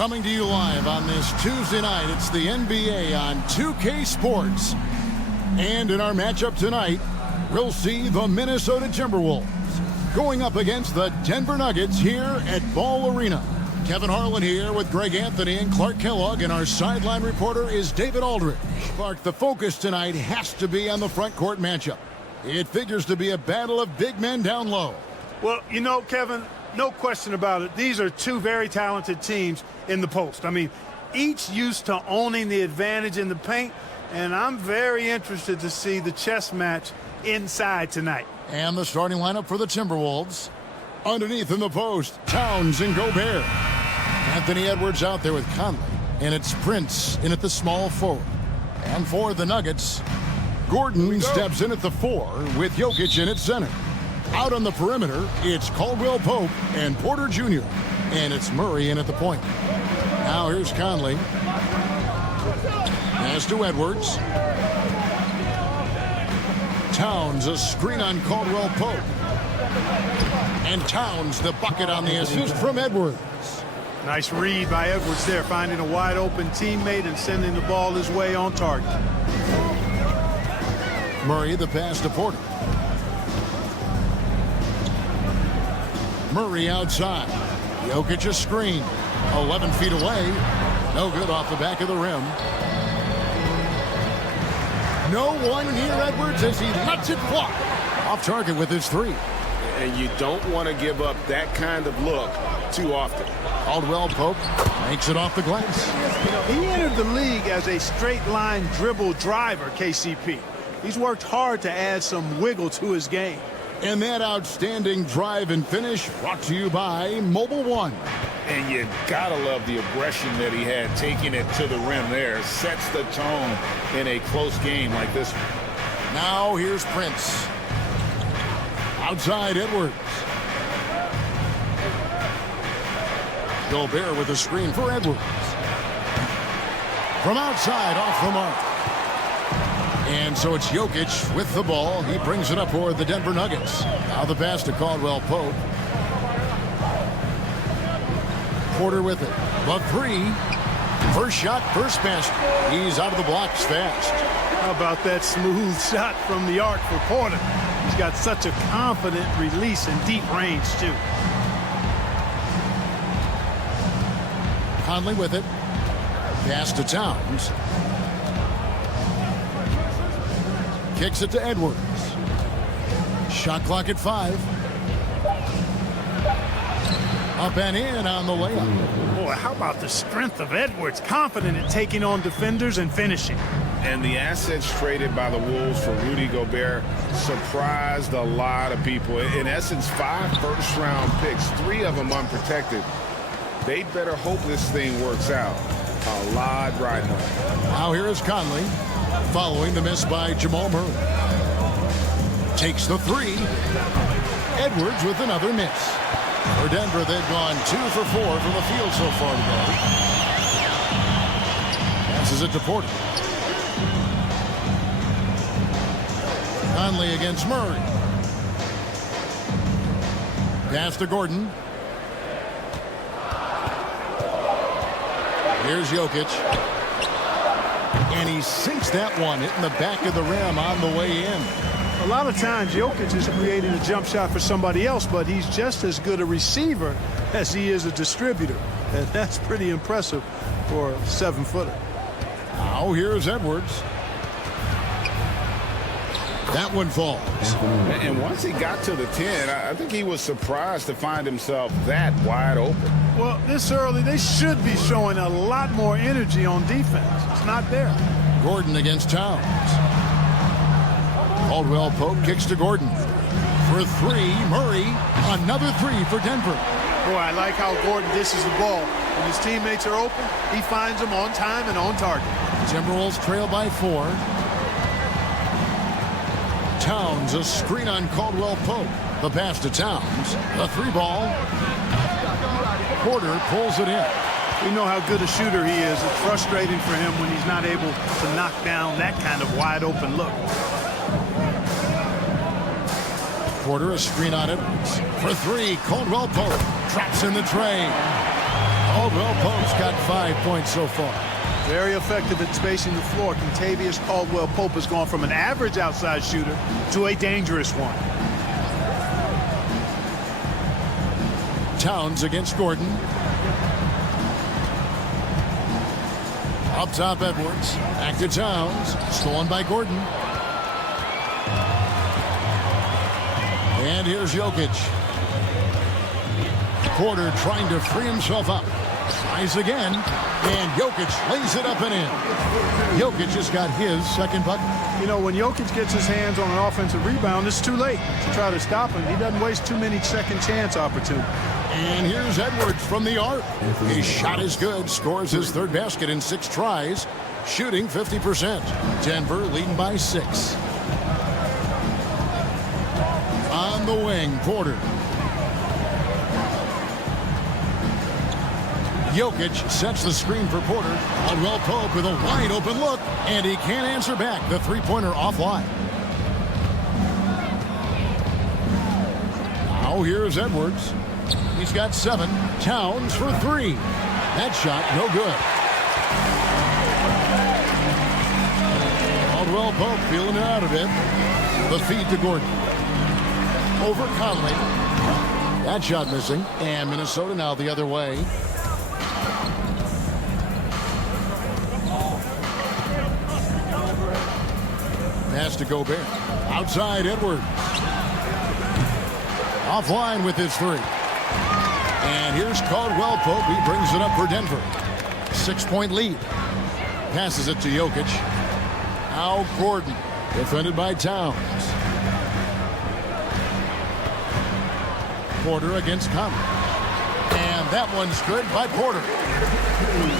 Coming to you live on this Tuesday night, it's the NBA on 2K Sports. And in our matchup tonight, we'll see the Minnesota Timberwolves going up against the Denver Nuggets here at Ball Arena. Kevin Harlan here with Greg Anthony and Clark Kellogg, and our sideline reporter is David Aldridge. Clark, the focus tonight has to be on the front court matchup. It figures to be a battle of big men down low. Well, you know, Kevin, no question about it. These are two very talented teams in the post. I mean, each used to owning the advantage in the paint, and I'm very interested to see the chess match inside tonight. And the starting lineup for the Timberwolves. Underneath in the post, Towns and Gobert. Anthony Edwards out there with Conley. And it's Prince in at the small forward. And for the Nuggets, Gordon steps in at the 4 with Jokic in at center. Out on the perimeter, it's Caldwell Pope and Porter Jr. And it's Murray in at the point. Now here's Conley. Pass to Edwards. Towns, a screen on Caldwell Pope. And Towns, the bucket on the assist from Edwards. Nice read by Edwards there, finding a wide open teammate and sending the ball his way on target. Murray, the pass to Porter. Murray outside. Jokic a screen. 11 feet away. No good off the back of the rim. No one near Edwards as he lets it fly. Off target with his 3. And you don't want to give up that kind of look too often. Caldwell Pope makes it off the glass. You know, he entered the league as a straight line dribble driver, KCP. He's worked hard to add some wiggle to his game. And that outstanding drive and finish brought to you by Mobile One. And you gotta love the aggression that he had taking it to the rim there. Sets the tone in a close game like this one. Now here's Prince. Outside Edwards. Gobert with a screen for Edwards. From outside, off the mark. And so it's Jokic with the ball. He brings it up for the Denver Nuggets. Now the pass to Caldwell Pope. Porter with it. The 3. First shot, first basket. He's out of the blocks fast. How about that smooth shot from the arc for Porter? He's got such a confident release in deep range, too. Conley with it. Pass to Towns. Kicks it to Edwards. Shot clock at 5. Up and in on the layup. Boy, how about the strength of Edwards? Confident at taking on defenders and finishing. And the assets traded by the Wolves for Rudy Gobert surprised a lot of people. In essence, 5 first-round picks, 3 of them unprotected. They better hope this thing works out. A lot riding on it. Now here is Conley, following the miss by Jamal Murray. Takes the 3. Edwards with another miss. For Denver, they've gone 2 for 4 from the field so far today. Passes it to Porter. Conley against Murray. Pass to Gordon. Here's Jokic. And he sinks that one, hitting the back of the rim on the way in. A lot of times, Jokic is creating a jump shot for somebody else, but he's just as good a receiver as he is a distributor. And that's pretty impressive for a 7-footer. Now here's Edwards. That one falls. And once he got to the 10, I think he was surprised to find himself that wide open. Well, this early, they should be showing a lot more energy on defense. It's not there. Gordon against Towns. Caldwell Pope kicks to Gordon. For 3, Murray. Another 3 for Denver. Boy, I like how Gordon dishes the ball. When his teammates are open, he finds them on time and on target. Timberwolves trail by 4. Towns, a screen on Caldwell Pope. The pass to Towns. The 3 ball. Porter pulls it in. We know how good a shooter he is. It's frustrating for him when he's not able to knock down that kind of wide open look. Porter, a screen on Edwards. For 3, Caldwell Pope traps in the tray. Caldwell Pope's got 5 points so far. Very effective at spacing the floor. Kentavious Caldwell Pope has gone from an average outside shooter to a dangerous one. Towns against Gordon. Up top, Edwards. Back to Towns. Stolen by Gordon. And here's Jokic. Porter trying to free himself up. Tries again. And Jokic lays it up and in. Jokic just got his second bucket. You know, when Jokic gets his hands on an offensive rebound, it's too late to try to stop him. He doesn't waste too many second chance opportunities. And here's Edwards from the arc. His shot is good. Scores his third basket in 6 tries. Shooting 50%. Denver leading by 6. On the wing, Porter. Jokic sets the screen for Porter. Caldwell Pope with a wide open look, and he can't answer back. The three-pointer offline. Now here's Edwards. He's got 7. Towns for 3. That shot no good. Caldwell Pope feeling it out of it. The feed to Gordon. Over Conley. That shot missing. And Minnesota now the other way. Pass to Gobert. Outside Edwards. Offline with his 3. And here's Caldwell Pope. He brings it up for Denver. 6-point lead. Passes it to Jokic. Now Gordon. Defended by Towns. Porter against Conley. And that one's good by Porter.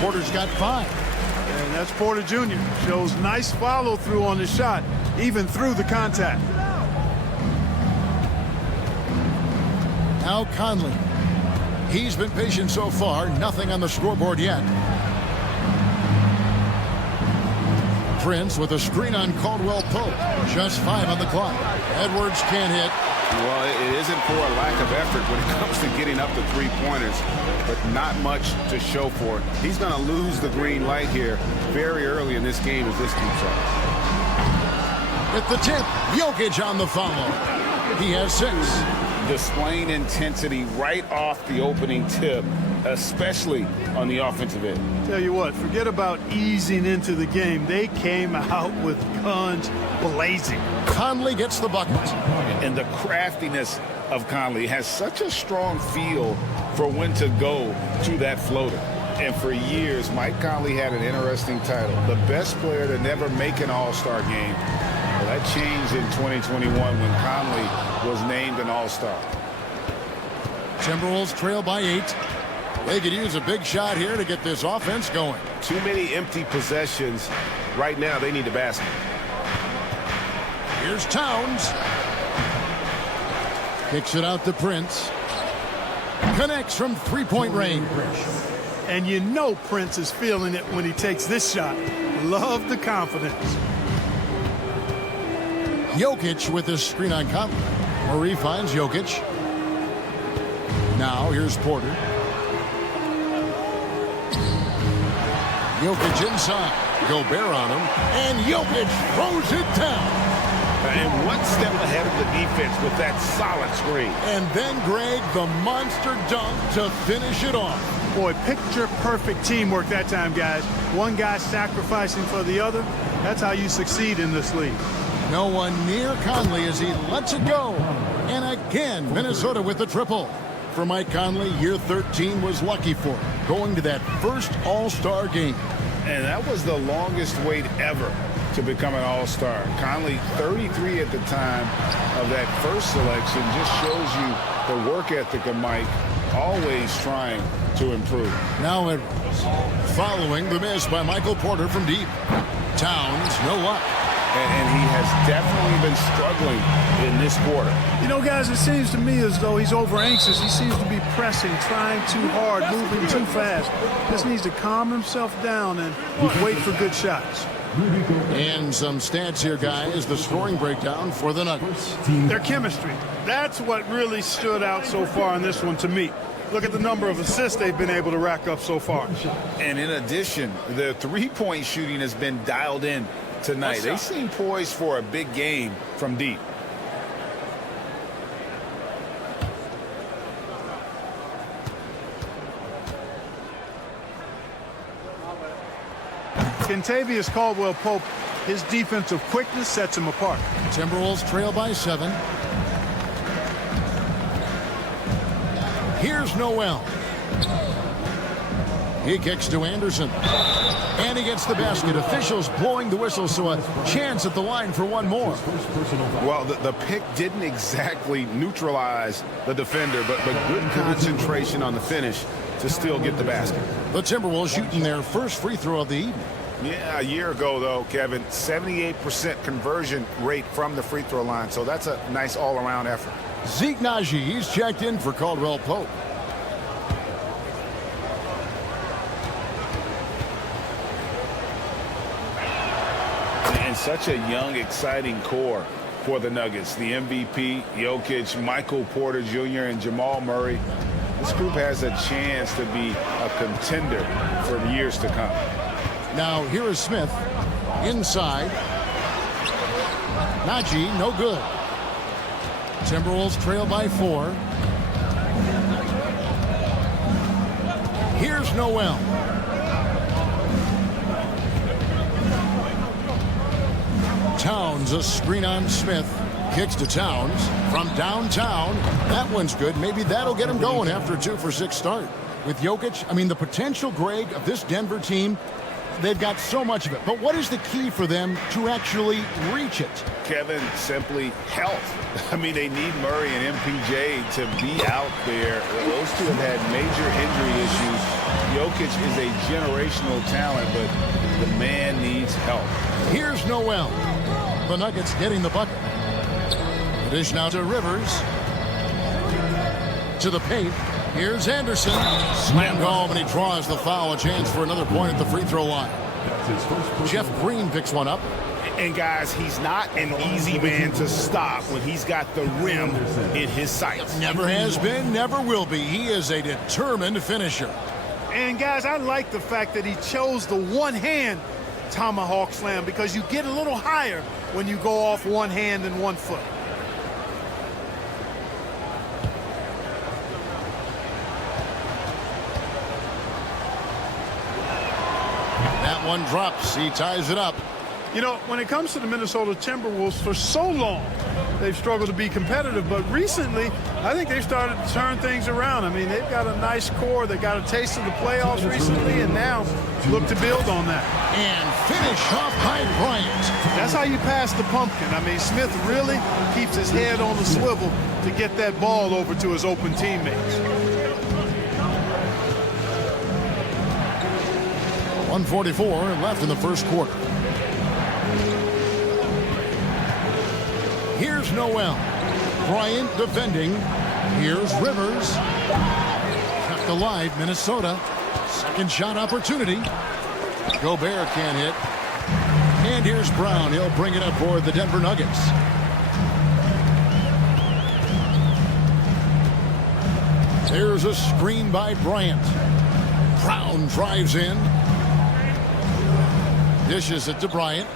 Porter's got 5. And that's Porter Jr. Shows nice follow-through on the shot, even through the contact. Now Conley. He's been patient so far. Nothing on the scoreboard yet. Prince with a screen on Caldwell Pope. Just 5 on the clock. Edwards can't hit. Well, it isn't for a lack of effort when it comes to getting up to three-pointers, but not much to show for it. He's going to lose the green light here very early in this game as this keeps up. At the tip, Jokic on the follow. He has 6. Displaying intensity right off the opening tip, especially on the offensive end. Tell you what, forget about easing into the game. They came out with guns blazing. Conley gets the bucket. And the craftiness of Conley has such a strong feel for when to go to that floater. And for years, Mike Conley had an interesting title, the best player to never make an all-star game. Well, that changed in 2021 when Conley was named an all-star. Timberwolves trail by 8. They could use a big shot here to get this offense going. Too many empty possessions. Right now, they need a basket. Here's Towns. Kicks it out to Prince. Connects from 3-point range. And you know Prince is feeling it when he takes this shot. Love the confidence. Jokic with his screen on Conley. Murray finds Jokic. Now here's Porter. Jokic inside. Gobert on him. And Jokic throws it down. And one step ahead of the defense with that solid screen. And then Greg, the monster dunk to finish it off. Boy, picture-perfect teamwork that time, guys. One guy sacrificing for the other. That's how you succeed in this league. No one near Conley as he lets it go. And again, Minnesota with the triple. For Mike Conley, year 13 was lucky for him, going to that first All-Star game. And that was the longest wait ever to become an all-star. Conley, 33 at the time of that first selection, just shows you the work ethic of Mike, always trying to improve. Now Edwards, following the miss by Michael Porter from deep. Towns, no luck. And he has definitely been struggling in this quarter. You know, guys, it seems to me as though he's over-anxious. He seems to be pressing, trying too hard, moving too fast. Just needs to calm himself down and wait for good shots. And some stats here, guys. The scoring breakdown for the Nuggets. Their chemistry. That's what really stood out so far in this one to me. look at the number of assists they've been able to rack up so far. And in addition, the three-point shooting has been dialed in tonight. They seem poised for a big game from deep. Kentavious Caldwell-Pope, his defensive quickness sets him apart. Timberwolves trail by 7. Here's Noel. He kicks to Anderson. And he gets the basket. Officials blowing the whistle, so a chance at the line for one more. Well, the pick didn't exactly neutralize the defender, but good concentration on the finish to still get the basket. The Timberwolves shooting their first free throw of the evening. Yeah, a year ago, though, Kevin, 78% conversion rate from the free throw line, so that's a nice all-around effort. Zeke Naji, he's checked in for Caldwell-Pope. And such a young, exciting core for the Nuggets. The MVP, Jokic, Michael Porter Jr., and Jamal Murray. This group has a chance to be a contender for years to come. Now, here is Smith. Inside. Naji, no good. Timberwolves trail by 4. Here's Noel. Towns, a screen on Smith. Kicks to Towns from downtown. That one's good. Maybe that'll get him going after a 2-for-6 start. With Jokic, I mean, the potential, Greg, of this Denver team, they've got so much of it. But what is the key for them to actually reach it? Kevin, simply health. I mean, they need Murray and MPJ to be out there. Those two have had major injury issues. Jokic is a generational talent, but the man needs help. Here's Noel. The Nuggets getting the bucket. The dish now to Rivers. To the paint. Here's Anderson. Slammed home, and he draws the foul. A chance for another point at the free throw line. Jeff Green picks one up. And, guys, he's not an easy man to stop when he's got the rim in his sights. Never has been, never will be. He is a determined finisher. And, guys, I like the fact that he chose the one-hand tomahawk slam because you get a little higher when you go off one hand and 1 foot. That one drops. He ties it up. You know, when it comes to the Minnesota Timberwolves, for so long, they've struggled to be competitive. But recently, I think they've started to turn things around. I mean, they've got a nice core. They got a taste of the playoffs recently, and now look to build on that. And finish off by Bryant. That's how you pass the pumpkin. I mean, Smith really keeps his head on the swivel to get that ball over to his open teammates. 1:44 left in the first quarter. Here's Noel. Bryant defending. Here's Rivers. Kept alive, Minnesota. Second shot opportunity. Gobert can't hit. And here's Brown. He'll bring it up for the Denver Nuggets. There's a screen by Bryant. Brown drives in. Dishes it to Bryant.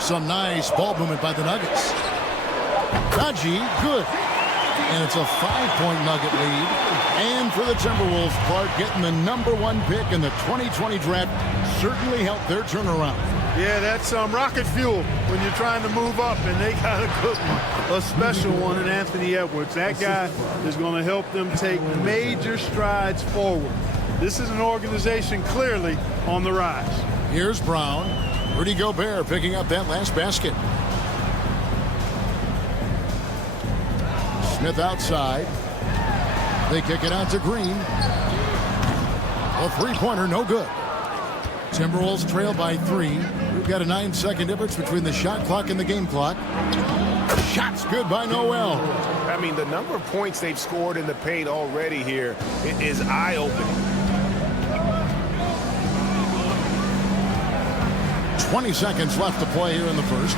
Some nice ball movement by the Nuggets. Naji, good. And it's a 5-point Nugget lead. And for the Timberwolves, Clark getting the #1 pick in the 2020 draft certainly helped their turnaround. Yeah, that's rocket fuel when you're trying to move up, and they got a good one, a special one in Anthony Edwards. That guy is going to help them take major strides forward. This is an organization clearly on the rise. Here's Brown. Rudy Gobert picking up that last basket. Smith outside. They kick it out to Green. A three-pointer, no good. Timberwolves trail by 3. We've got a 9-second difference between the shot clock and the game clock. Shots good by Noel. I mean, the number of points they've scored in the paint already here is eye-opening. 20 seconds left to play here in the first.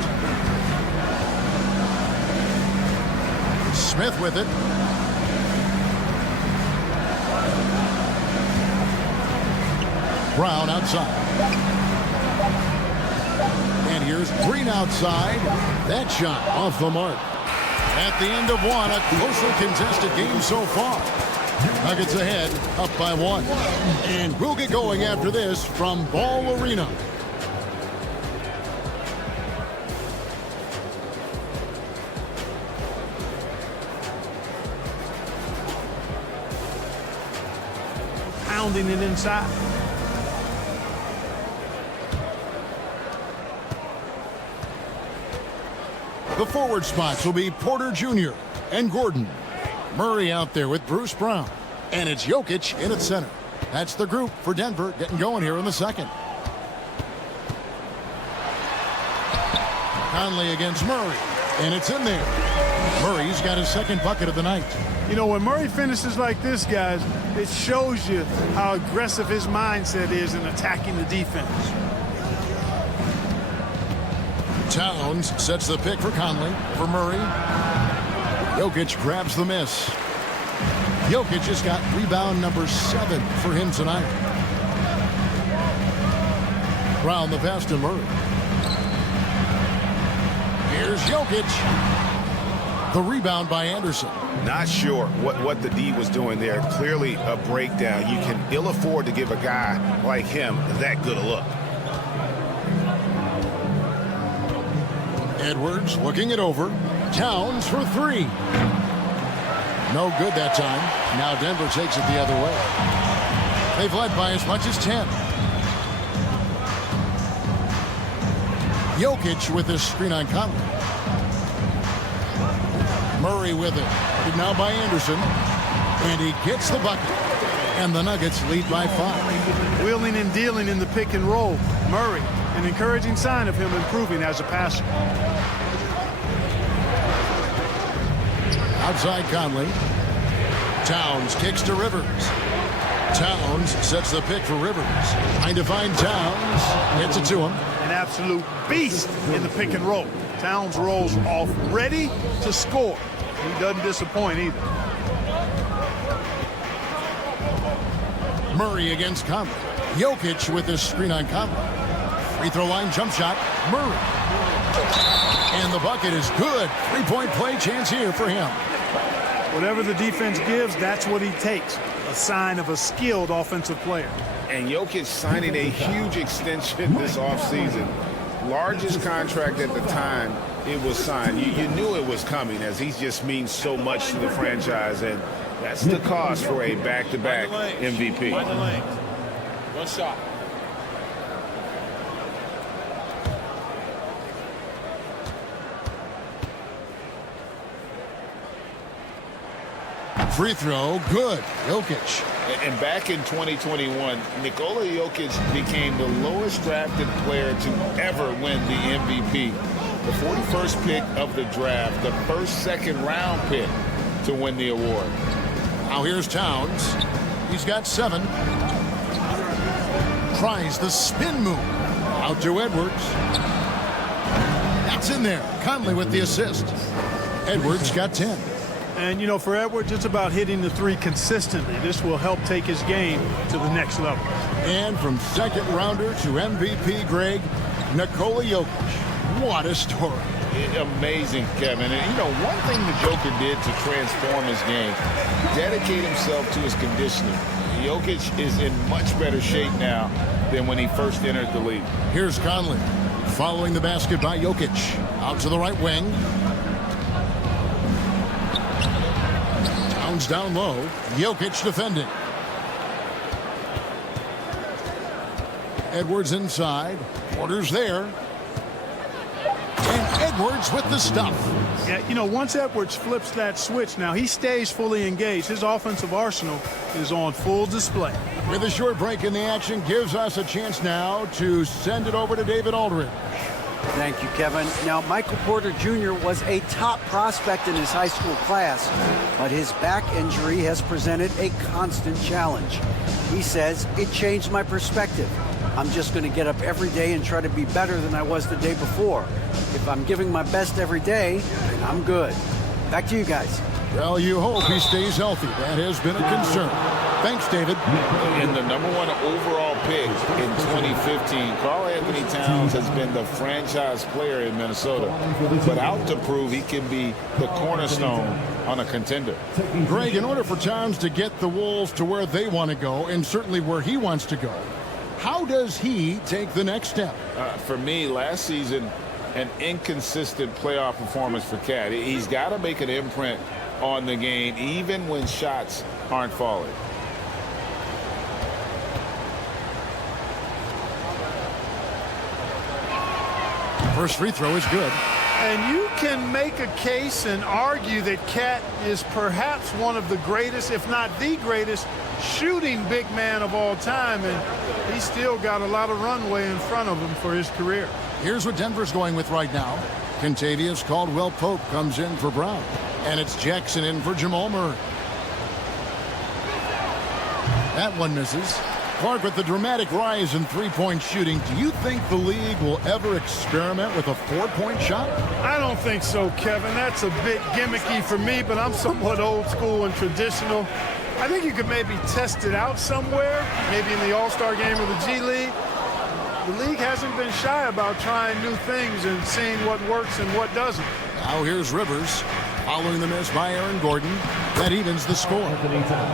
Smith with it. Brown outside. And here's Green outside. That shot off the mark. At the end of one, a closely contested game so far. Nuggets ahead, up by 1. And we'll get going after this from Ball Arena. Pounding it inside. The forward spots will be Porter Jr. and Gordon. Murray out there with Bruce Brown. And it's Jokic in at center. That's the group for Denver getting going here in the second. Conley against Murray. And it's in there. Murray's got his second bucket of the night. You know, when Murray finishes like this, guys, it shows you how aggressive his mindset is in attacking the defense. Towns sets the pick for Conley. For Murray. Jokic grabs the miss. Jokic has got rebound number 7 for him tonight. Brown the pass to Murray. Here's Jokic. The rebound by Anderson. Not sure what the D was doing there. Clearly a breakdown. You can ill afford to give a guy like him that good a look. Edwards looking it over. Towns for 3. No good that time. Now Denver takes it the other way. They've led by as much as 10. Jokic with this screen on Conley. Murray with it. Guarded now by Anderson. And he gets the bucket. And the Nuggets lead by 5. Wheeling and dealing in the pick and roll. Murray, an encouraging sign of him improving as a passer. Outside Conley. Towns kicks to Rivers. Towns sets the pick for Rivers. Trying to find Towns. Gets it to him. An absolute beast in the pick and roll. Towns rolls off ready to score. He doesn't disappoint either. Murray against Conley. Jokic with his screen on Conley. Free throw line jump shot. Murray. And the bucket is good. 3-point play chance here for him. Whatever the defense gives, that's what he takes. A sign of a skilled offensive player. And Jokic signing a huge extension this offseason. Largest contract at the time it was signed. You knew it was coming, as he just means so much to the franchise. And that's the cost for a back-to-back MVP. One shot. Free throw, good. Jokic. And back in 2021, Nikola Jokic became the lowest drafted player to ever win the MVP. The 41st pick of the draft, the first second-round pick to win the award. Now here's Towns. He's got 7. Tries the spin move. Out to Edwards. That's in there. Conley with the assist. Edwards got 10. And, you know, for Edwards, it's about hitting the 3 consistently. This will help take his game to the next level. And from second rounder to MVP, Greg, Nikola Jokic. What a story. Amazing, Kevin. And, you know, one thing the Joker did to transform his game, dedicate himself to his conditioning. Jokic is in much better shape now than when he first entered the league. Here's Conley. Following the basket by Jokic. Out to the right wing. Towns down low. Jokic defending. Edwards inside. Porter's there. And Edwards with the stuff. Yeah, you know, once Edwards flips that switch, now he stays fully engaged. His offensive arsenal is on full display. With a short break in the action, gives us a chance now to send it over to David Aldridge. Thank you, Kevin. Now, Michael Porter Jr. was a top prospect in his high school class, but his back injury has presented a constant challenge. He says, it changed my perspective. I'm just going to get up every day and try to be better than I was the day before. If I'm giving my best every day, then I'm good. Back to you guys. Well, you hope he stays healthy. That has been a concern. Thanks, David. And the #1 overall pick in 2015, Karl Anthony Towns has been the franchise player in Minnesota, but out to prove he can be the cornerstone on a contender. Greg, in order for Towns to get the Wolves to where they want to go, and certainly where he wants to go, how does he take the next step? For me, last season, an inconsistent playoff performance for Cat. He's got to make an imprint on the game, even when shots aren't falling. First free throw is good. And you can make a case and argue that Cat is perhaps one of the greatest, if not the greatest, shooting big man of all time, and he's still got a lot of runway in front of him for his career. Here's what Denver's going with right now. Kentavious Caldwell-Pope comes in for Brown, and it's Jackson in for Jamal Murray. That one misses. Clark, with the dramatic rise in three-point shooting, do you think the league will ever experiment with a four-point shot? I don't think so, Kevin. That's a bit gimmicky for me, but I'm somewhat old school and traditional. I think you could maybe test it out somewhere, maybe in the All-Star game or the G League. The league hasn't been shy about trying new things and seeing what works and what doesn't. Now here's Rivers, following the miss by Aaron Gordon. That evens the score.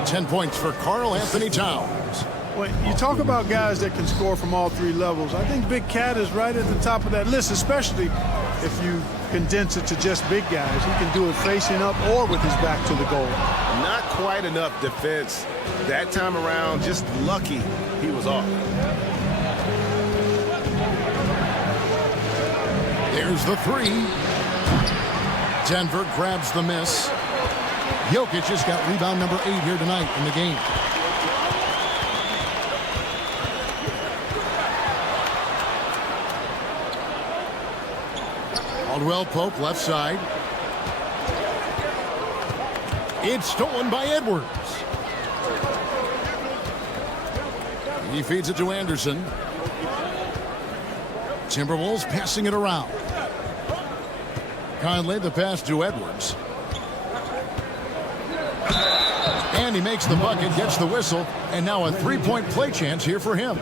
10 points for Karl Anthony Towns. When you talk about guys that can score from all three levels, I think Big Cat is right at the top of that list, especially if you condense it to just big guys. He can do it facing up or with his back to the goal. Not quite enough defense that time around. Just lucky he was off. There's the three. Denver grabs the miss. Jokic has got rebound number 8 here tonight in the game. Caldwell-Pope left side. It's stolen by Edwards. He feeds it to Anderson. Timberwolves passing it around. Conley the pass to Edwards. And he makes the bucket, gets the whistle, and now a three-point play chance here for him.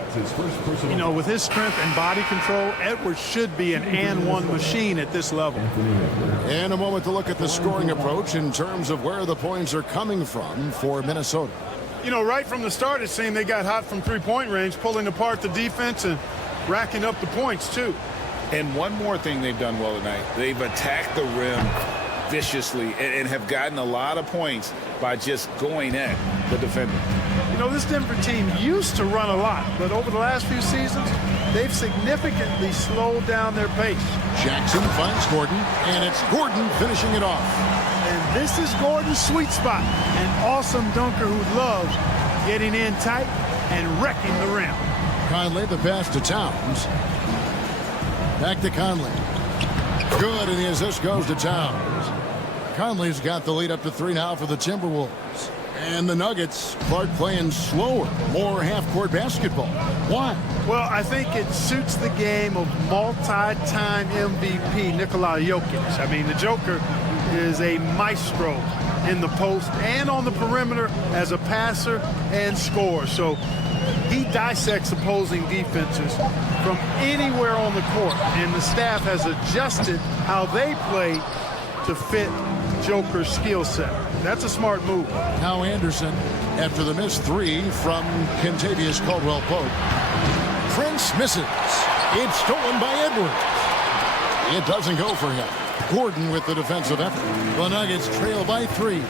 You know, with his strength and body control, Edwards should be an and-one machine at this level. And a moment to look at the scoring approach in terms of where the points are coming from for Minnesota. You know, right from the start, it seemed they got hot from three-point range, pulling apart the defense and racking up the points, too. And one more thing they've done well tonight. They've attacked the rim viciously and have gotten a lot of points by just going at the defender. You know, this Denver team used to run a lot, but over the last few seasons, they've significantly slowed down their pace. Jackson finds Gordon, and it's Gordon finishing it off. And this is Gordon's sweet spot, an awesome dunker who loves getting in tight and wrecking the rim. Conley the pass to Towns. Back to Conley. Good, and the assist goes to Towns. Conley's got the lead up to 3 now for the Timberwolves. And the Nuggets, Clark playing slower, more half-court basketball. Why? Well, I think it suits the game of multi-time MVP Nikola Jokic. I mean, the Joker is a maestro in the post and on the perimeter as a passer and scorer. So he dissects opposing defenses from anywhere on the court, and the staff has adjusted how they play to fit Joker's skill set. That's a smart move. Now Anderson, after the missed 3 from Kentavious Caldwell-Pope. Prince misses. It's stolen by Edwards. It doesn't go for him. Gordon with the defensive effort. The Nuggets trail by 3.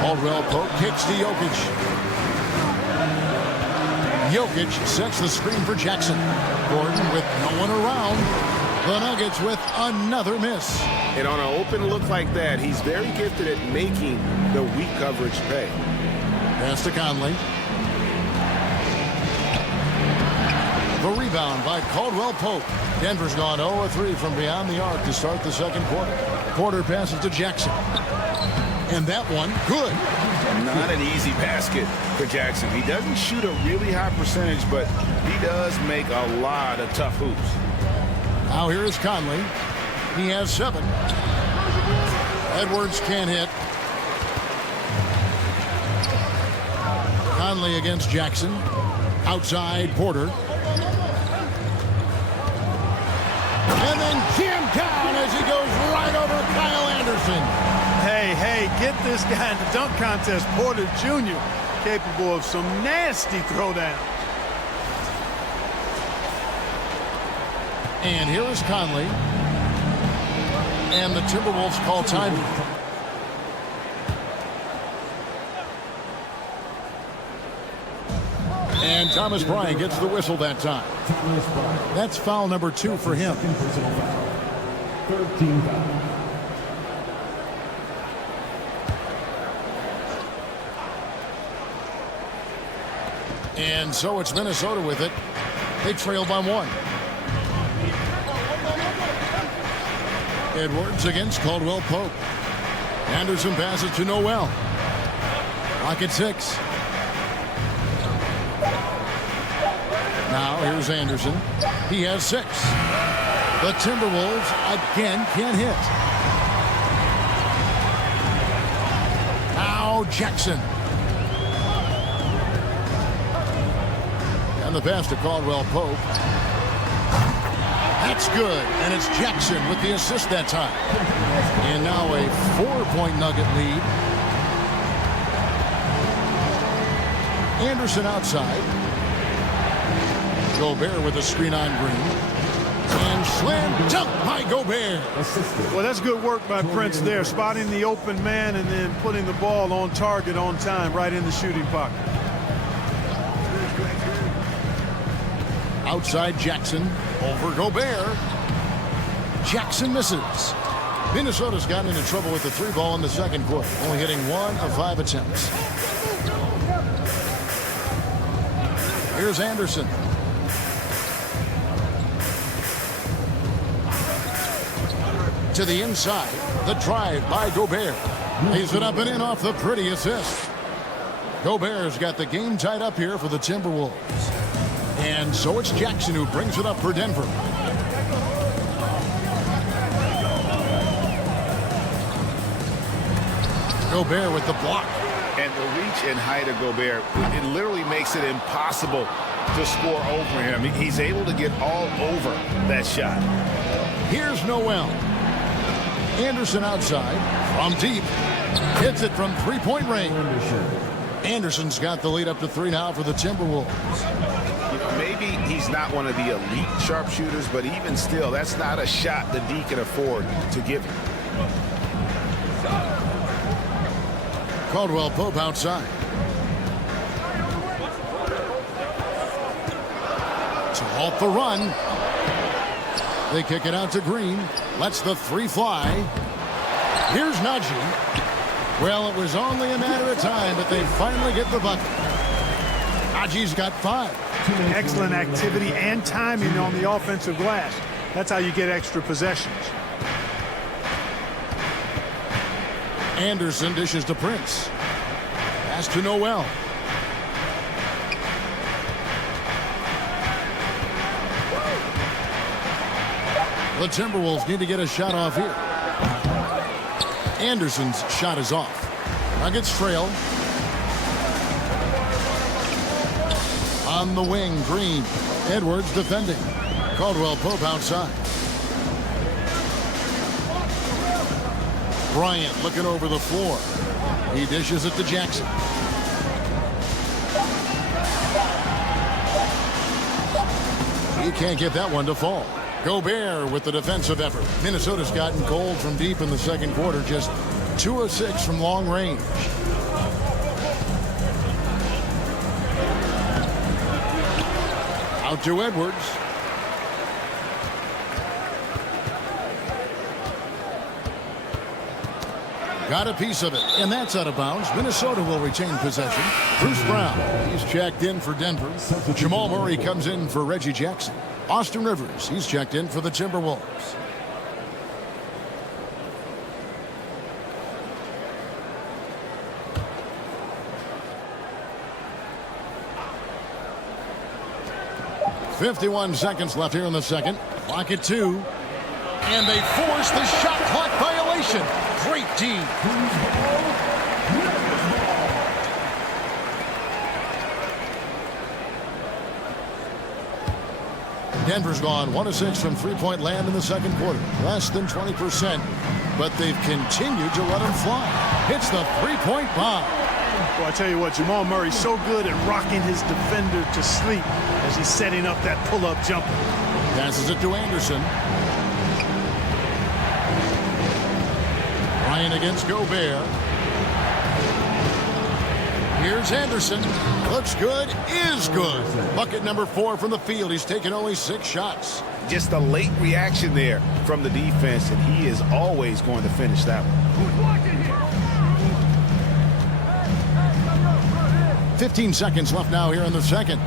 Caldwell-Pope kicks to Jokic. Jokic sets the screen for Jackson. Gordon with no one around. The Nuggets with another miss. And on an open look like that, he's very gifted at making the weak coverage pay. Pass to Conley. The rebound by Caldwell-Pope. Denver's gone 0-3 from beyond the arc to start the second quarter. Porter passes to Jackson. And that one, good. Not an easy basket for Jackson. He doesn't shoot a really high percentage, but he does make a lot of tough hoops. Now here is Conley. He has 7. Edwards can't hit. Conley against Jackson. Outside Porter. And then jammed down as he goes right over Kyle Anderson. Hey, get this guy in the dunk contest. Porter Jr. capable of some nasty throwdown. And here is Conley. And the Timberwolves call time. And Thomas Bryant gets the whistle that time. That's foul number 2 for him. 13 foul. And so it's Minnesota with it. They trail by 1. Edwards against Caldwell Pope. Anderson passes to Noel. Clock at 6. Now here's Anderson. He has 6. The Timberwolves again can't hit. Now Jackson. And the pass to Caldwell Pope. That's good. And it's Jackson with the assist that time. And now a 4-point Nugget lead. Anderson outside. Gobert with a screen on Green. And slam dunk by Gobert. Well, that's good work by Prince there, spotting the open man and then putting the ball on target on time right in the shooting pocket. Outside Jackson over Gobert. Jackson misses. Minnesota's gotten into trouble with the 3 ball in the second quarter, only hitting 1 of 5 attempts. Here's Anderson. To the inside. The drive by Gobert. Lays it up and in off the pretty assist. Gobert's got the game tied up here for the Timberwolves. And so it's Jackson who brings it up for Denver. Gobert with the block. And the reach and height of Gobert, it literally makes it impossible to score over him. He's able to get all over that shot. Here's Noel. Anderson outside from deep. Hits it from 3-point range. Anderson's got the lead up to 3 now for the Timberwolves. You know, maybe he's not one of the elite sharpshooters, but even still, that's not a shot that D can afford to give him. Caldwell Pope outside. To halt the run. They kick it out to Green. Lets the 3 fly. Here's Najee. Well, it was only a matter of time, but they finally get the bucket. Najee's got 5. Excellent activity and timing on the offensive glass. That's how you get extra possessions. Anderson dishes to Prince. Pass to Noel. The Timberwolves need to get a shot off here. Anderson's shot is off. Nuggets trail. On the wing, Green. Edwards defending. Caldwell Pope outside. Bryant looking over the floor. He dishes it to Jackson. He can't get that one to fall. Gobert with the defensive effort. Minnesota's gotten cold from deep in the second quarter. Just 2 of 6 from long range. Out to Edwards. Got a piece of it, and that's out of bounds. Minnesota will retain possession. Bruce Brown, he's checked in for Denver. Jamal Murray comes in for Reggie Jackson. Austin Rivers, he's checked in for the Timberwolves. .51 seconds left here in the second. Clock at 2. And they force the shot clock violation. Great D. Denver's gone 1 of 6 from three-point land in the second quarter. Less than 20%. But they've continued to let him fly. Hits the three-point bomb. Well, I tell you what, Jamal Murray's so good at rocking his defender to sleep as he's setting up that pull-up jumper. Passes it to Anderson. Ryan against Gobert. Here's Anderson. Looks good, is good. Bucket number 4 from the field. He's taken only 6 shots. Just a late reaction there from the defense, and he is always going to finish that one. 15 seconds left now here in the second.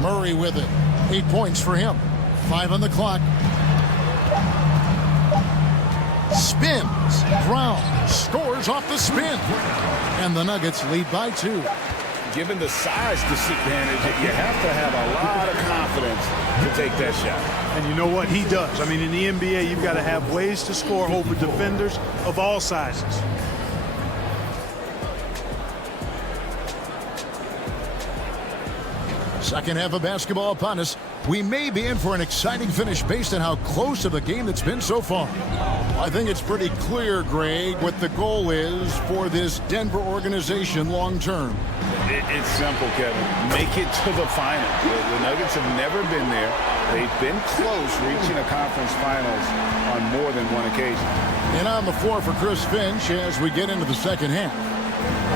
Murray with it. 8 points for him. 5 on the clock. Spins. Brown scores off the spin. And the Nuggets lead by 2. Given the size disadvantage, you have to have a lot of confidence to take that shot. And you know what? He does. I mean, in the NBA, you've got to have ways to score over defenders of all sizes. Second half of basketball upon us. We may be in for an exciting finish based on how close to the game it's been so far. I think it's pretty clear, Greg, what the goal is for this Denver organization long term. It's simple, Kevin. Make it to the final. The Nuggets have never been there. They've been close reaching a conference finals on more than one occasion. And on the floor for Chris Finch as we get into the second half.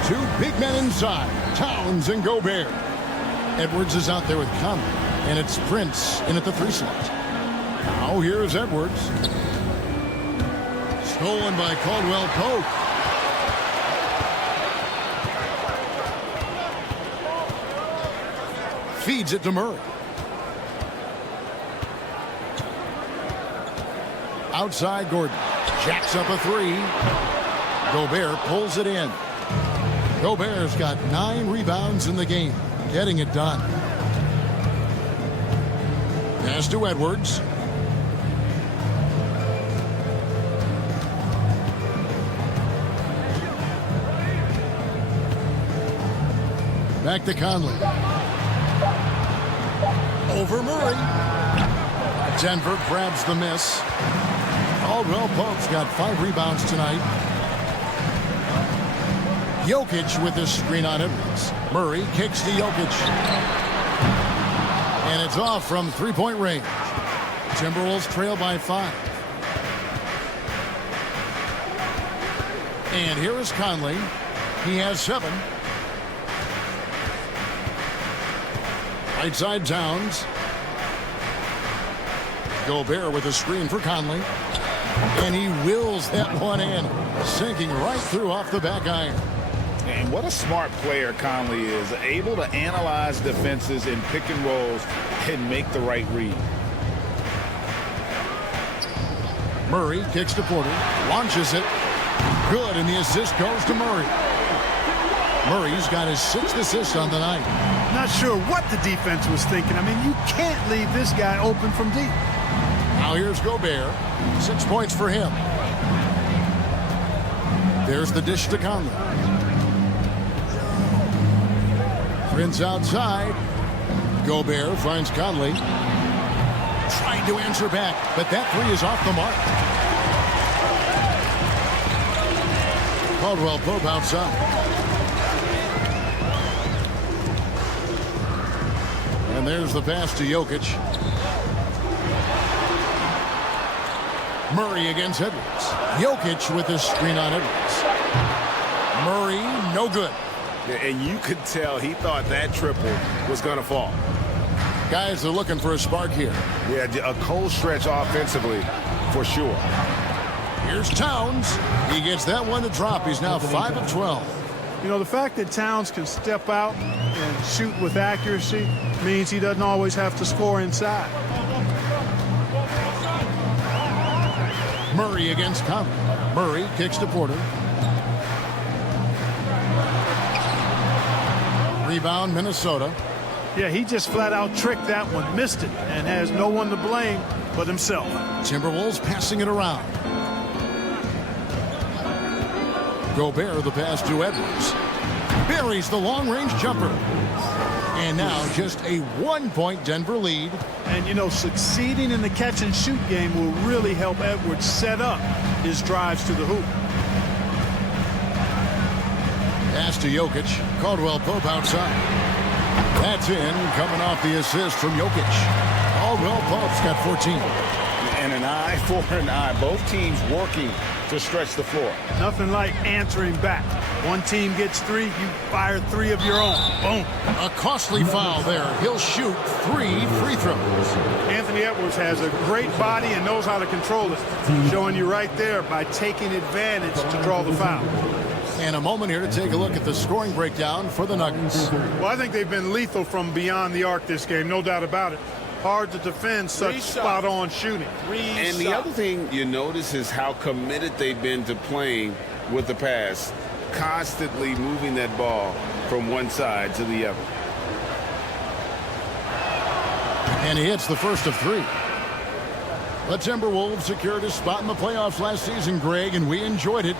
2 big men inside, Towns and Gobert. Edwards is out there with Conley, and it's Prince in at the 3 slot. Now here's Edwards. Stolen by Caldwell Pope. Feeds it to Murray. Outside Gordon. Jacks up a 3. Gobert pulls it in. Gobert's got 9 rebounds in the game. Getting it done. Pass to Edwards. Back to Conley. Over Murray. Denver grabs the miss. Caldwell Pope's got 5 rebounds tonight. Jokic with this screen on Edwards. Murray kicks to Jokic. And it's off from three-point range. Timberwolves trail by 5. And here is Conley. He has 7. Right side Towns. Gobert with a screen for Conley. And he wills that one in. Sinking right through off the back iron. And what a smart player Conley is. Able to analyze defenses in pick and rolls and make the right read. Murray kicks to Porter. Launches it. Good, and the assist goes to Murray. Murray's got his 6th assist on the night. Not sure what the defense was thinking. I mean, you can't leave this guy open from deep. Now here's Gobert. 6 points for him. There's the dish to Conley. Prince outside. Gobert finds Conley. Trying to answer back, but that 3 is off the mark. Caldwell Pope outside. And there's the pass to Jokic. Murray against Edwards. Jokic with his screen on Edwards. Murray, no good. And you could tell he thought that triple was going to fall. Guys are looking for a spark here. Yeah, a cold stretch offensively for sure. Here's Towns. He gets that one to drop. He's now 5 of 12. You know, the fact that Towns can step out and shoot with accuracy means he doesn't always have to score inside. Murray against Conley. Murray kicks to Porter. Rebound, Minnesota. Yeah, he just flat out tricked that one, missed it, and has no one to blame but himself. Timberwolves passing it around. Gobert the pass to Edwards. Buries the long-range jumper. And now just a 1-point Denver lead. And, you know, succeeding in the catch-and-shoot game will really help Edwards set up his drives to the hoop. Pass to Jokic. Caldwell Pope outside. That's in, coming off the assist from Jokic. Caldwell Pope's got 14. And an eye for an eye. Both teams working to stretch the floor. Nothing like answering back. One team gets 3, you fire 3 of your own. Boom. A costly foul there. He'll shoot 3 free throws. Anthony Edwards has a great body and knows how to control it. Showing you right there by taking advantage to draw the foul. And a moment here to take a look at the scoring breakdown for the Nuggets. Well, I think they've been lethal from beyond the arc this game, no doubt about it. Hard to defend such spot-on shooting. And the other thing you notice is how committed they've been to playing with the pass, constantly moving that ball from one side to the other. And he hits the first of 3. The Timberwolves secured a spot in the playoffs last season, Greg, and we enjoyed it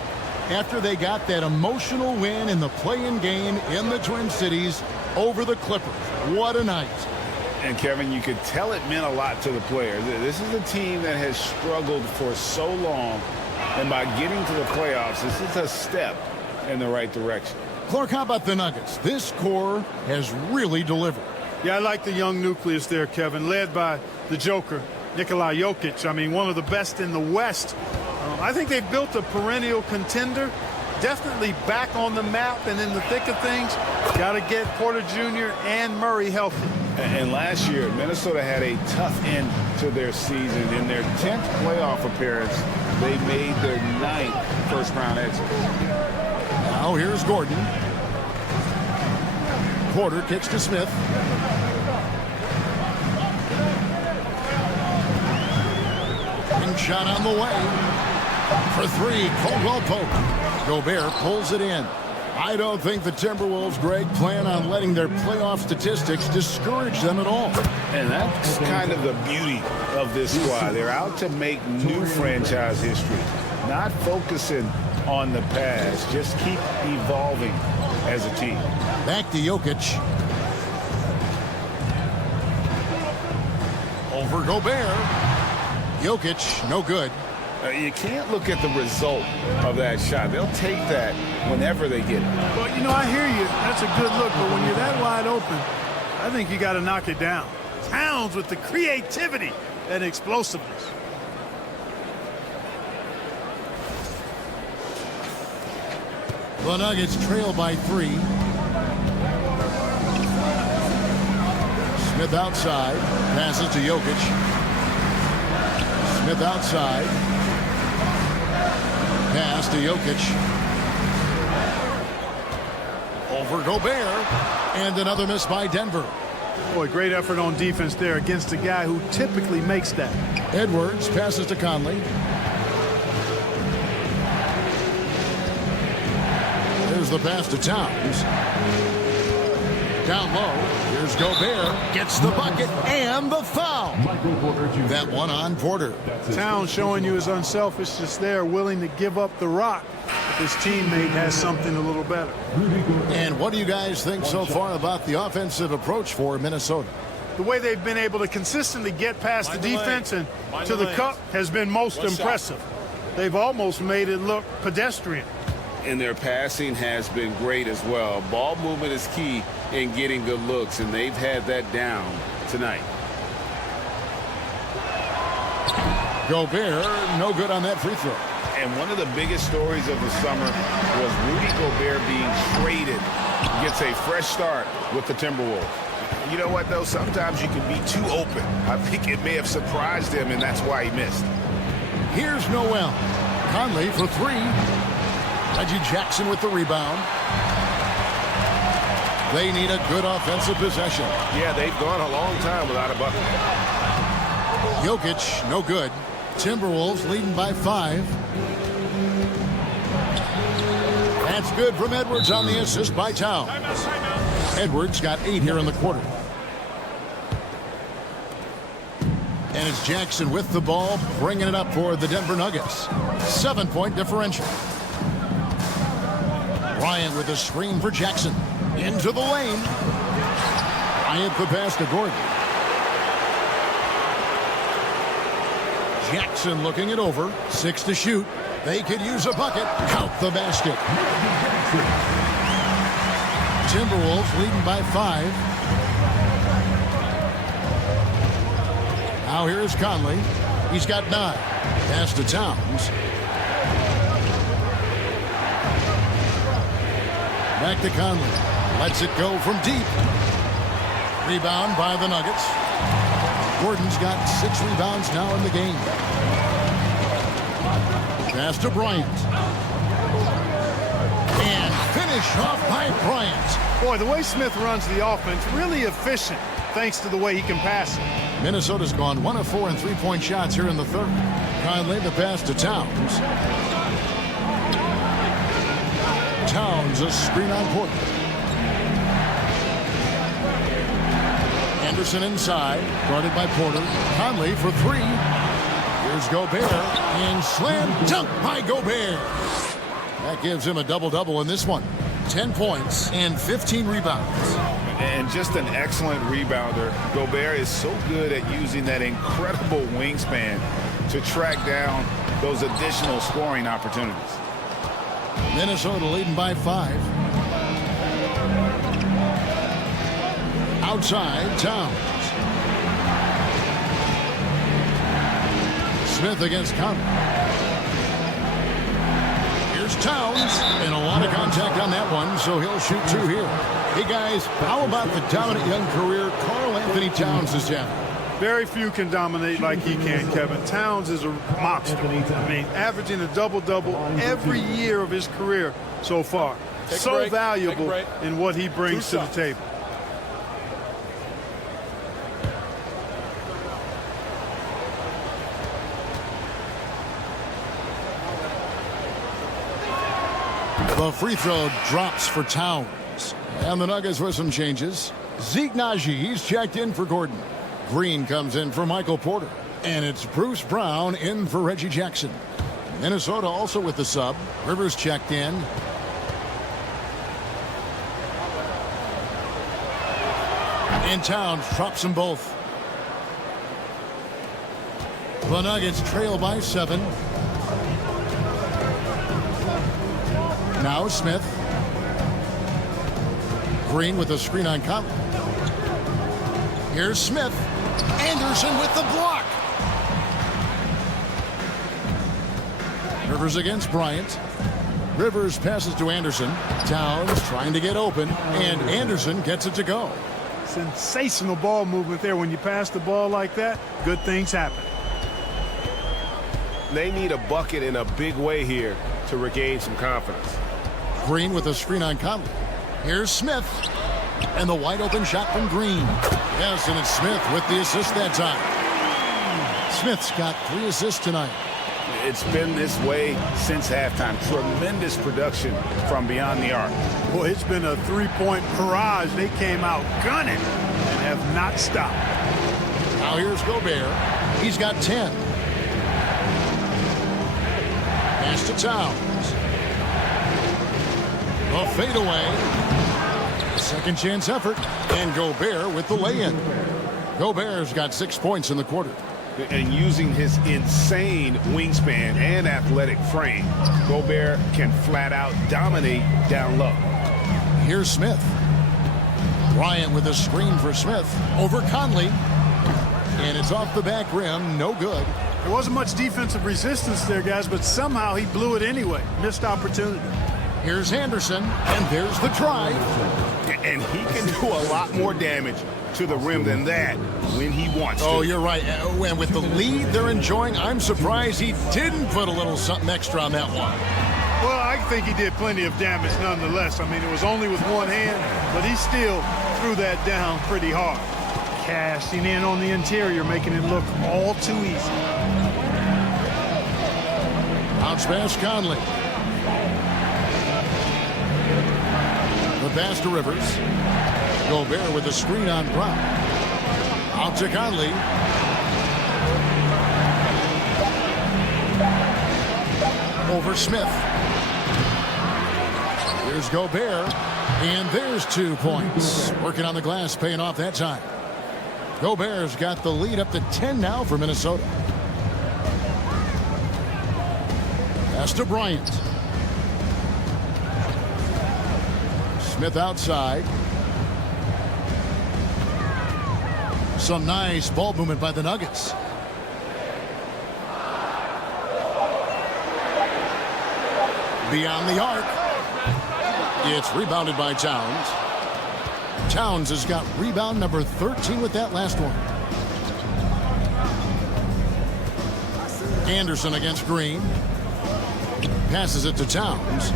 after they got that emotional win in the play-in game in the Twin Cities over the Clippers. What a night. And, Kevin, you could tell it meant a lot to the players. This is a team that has struggled for so long, and by getting to the playoffs, this is a step in the right direction. Clark, how about the Nuggets? This core has really delivered. Yeah, I like the young nucleus there, Kevin, led by the Joker, Nikola Jokic. I mean, one of the best in the West. I think they've built a perennial contender. Definitely back on the map and in the thick of things. Got to get Porter Jr. and Murray healthy. And last year, Minnesota had a tough end to their season. In their 10th playoff appearance, they made their 9th first-round exit. Now here's Gordon. Porter kicks to Smith. And shot on the way. For 3, Caldwell Pope. Gobert pulls it in. I don't think the Timberwolves, Greg, plan on letting their playoff statistics discourage them at all. And that's kind of the beauty of this squad. They're out to make new franchise history, not focusing on the past. Just keep evolving as a team. Back to Jokic. Over Gobert. Jokic, no good. You can't look at the result of that shot. They'll take that whenever they get it. Well, you know, I hear you. That's a good look. But when you're that wide open, I think you got to knock it down. Towns with the creativity and explosiveness. The Nuggets trail by 3. Smith outside. Passes to Jokic. Smith outside. Pass to Jokic. Over Gobert. And another miss by Denver. Boy, great effort on defense there against a guy who typically makes that. Edwards passes to Conley. There's the pass to Towns. Down low. Here's Gobert. Gets the bucket and the foul. That one on Porter. Towns showing you his unselfishness there, willing to give up the rock if his teammate has something a little better. And what do you guys think so far about the offensive approach for Minnesota? The way they've been able to consistently get past the defense and to the cup has been most impressive. They've almost made it look pedestrian. And their passing has been great as well. Ball movement is key in getting good looks, and they've had that down tonight. Gobert, no good on that free throw. And one of the biggest stories of the summer was Rudy Gobert being traded. Gets a fresh start with the Timberwolves. You know what, though? Sometimes you can be too open. I think it may have surprised him, and that's why he missed. Here's Noel. Conley for 3. Reggie Jackson with the rebound. They need a good offensive possession. Yeah, they've gone a long time without a bucket. Jokic, no good. Timberwolves leading by 5. That's good from Edwards on the assist by Towns. Edwards got 8 here in the quarter. And it's Jackson with the ball, bringing it up for the Denver Nuggets. 7-point differential. Bryant with a screen for Jackson. Into the lane. Bryant the pass to Gordon. Jackson looking it over. 6 to shoot. They could use a bucket. Count the basket. Timberwolves leading by 5. Now here's Conley. He's got 9. Pass to Towns. Back to Conley. Lets it go from deep. Rebound by the Nuggets. Gordon's got 6 rebounds now in the game. Pass to Bryant. And finish off by Bryant. Boy, the way Smith runs the offense, really efficient, thanks to the way he can pass it. Minnesota's gone 1 of 4 in three-point shots here in the third. Conley the pass to Towns. Towns a screen on Porter. Anderson inside, guarded by Porter. Conley for 3. Here's Gobert, and slam dunk by Gobert. That gives him a double-double in this one. 10 points and 15 rebounds. And just an excellent rebounder. Gobert is so good at using that incredible wingspan to track down those additional scoring opportunities. Minnesota leading by 5. Outside, Towns. Smith against Conley. Here's Towns, and a lot of contact on that one, so he'll shoot 2 here. Hey, guys, how about the dominant young career Karl Anthony Towns has had? Very few can dominate like he can, Kevin. Towns is a monster. I mean, averaging a double-double every year of his career so far. So valuable in what he brings to the table. The free throw drops for Towns. And the Nuggets with some changes. Zeke Naji, he's checked in for Gordon. Green comes in for Michael Porter. And it's Bruce Brown in for Reggie Jackson. Minnesota also with the sub. Rivers checked in. And Towns drops them both. The Nuggets trail by 7. Now Smith. Green with a screen on Conley. Here's Smith. Anderson with the block. Rivers against Bryant. Rivers passes to Anderson. Towns trying to get open, and Anderson gets it to go. Sensational ball movement there. When you pass the ball like that, good things happen. They need a bucket in a big way here to regain some confidence. Green with a screen on Conley. Here's Smith. And the wide open shot from Green. Yes, and it's Smith with the assist that time. Smith's got 3 assists tonight. It's been this way since halftime. Tremendous production from beyond the arc. Boy, it's been a 3-point barrage. They came out gunning and have not stopped. Now here's Gobert. He's got 10. Pass to Towns. A fadeaway. Second chance effort. And Gobert with the lay-in. Gobert's got 6 points in the quarter. And using his insane wingspan and athletic frame, Gobert can flat out dominate down low. Here's Smith. Bryant with a screen for Smith over Conley. And it's off the back rim. No good. There wasn't much defensive resistance there, guys, but somehow he blew it anyway. Missed opportunity. Here's Anderson, and there's the drive. And he can do a lot more damage to the rim than that when he wants to. Oh, you're right. And with the lead they're enjoying, I'm surprised he didn't put a little something extra on that one. Well, I think he did plenty of damage nonetheless. I mean, it was only with one hand, but he still threw that down pretty hard. Cashing in on the interior, making it look all too easy. Bounce pass Conley. The pass to Rivers. Gobert with a screen on Brown. Out to Conley. Over Smith. Here's Gobert. And there's 2 points. Working on the glass, paying off that time. Gobert's got the lead up to 10 now for Minnesota. Pass to Bryant. Smith outside. Some nice ball movement by the Nuggets. Beyond the arc. It's rebounded by Towns. Towns has got rebound number 13 with that last one. Anderson against Green. Passes it to Towns.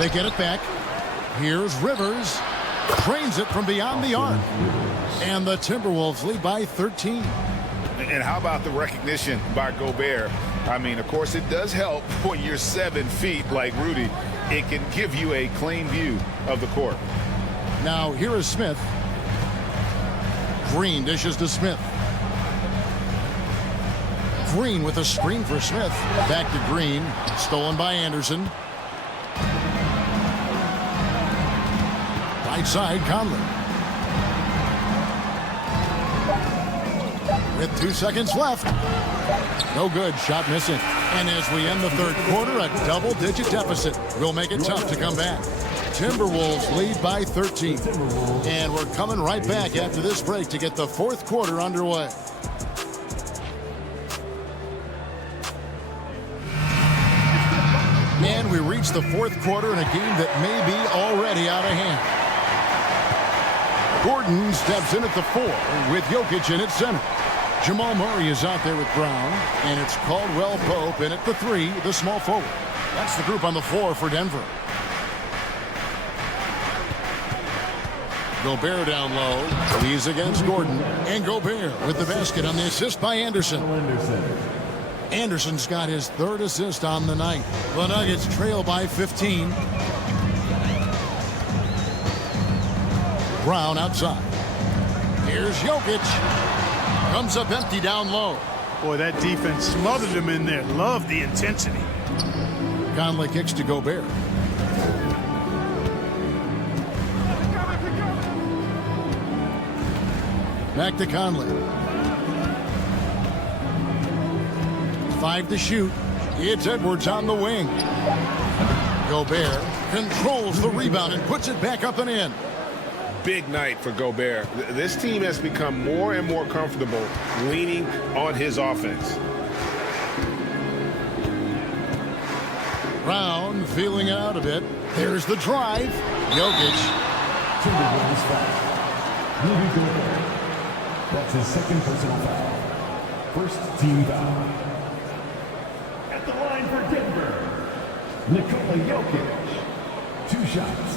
They get it back. Here's Rivers. Trains it from beyond the arc. And the Timberwolves lead by 13. And how about the recognition by Gobert? I mean, of course, it does help when you're 7 feet like Rudy. It can give you a clean view of the court. Now, here is Smith. Green dishes to Smith. Green with a screen for Smith. Back to Green. Stolen by Anderson. Right side, Conley. With 2 seconds left. No good. Shot missing. And as we end the third quarter, a double-digit deficit will make it tough to come back. Timberwolves lead by 13. And we're coming right back after this break to get the fourth quarter underway. And we reach the fourth quarter in a game that may be already out of hand. Gordon steps in at the 4 with Jokic in at center. Jamal Murray is out there with Brown, and it's Caldwell Pope in at the 3, the small forward. That's the group on the floor for Denver. Gobert down low. He's against Gordon. And Gobert with the basket on the assist by Anderson. Anderson's got his 3rd assist on the night. The Nuggets trail by 15. Brown outside. Here's Jokic. Comes up empty down low. Boy, that defense smothered him in there. Love the intensity. Conley kicks to Gobert. Back to Conley. 5 to shoot. It's Edwards on the wing. Gobert controls the rebound and puts it back up and in. Big night for Gobert. This team has become more and more comfortable leaning on his offense. Brown feeling it out a bit. There's the drive. Jokic. Timberwolves foul. Rudy Gobert. That's his 2nd personal foul. 1st team foul. At the line for Denver, Nikola Jokic. 2 shots.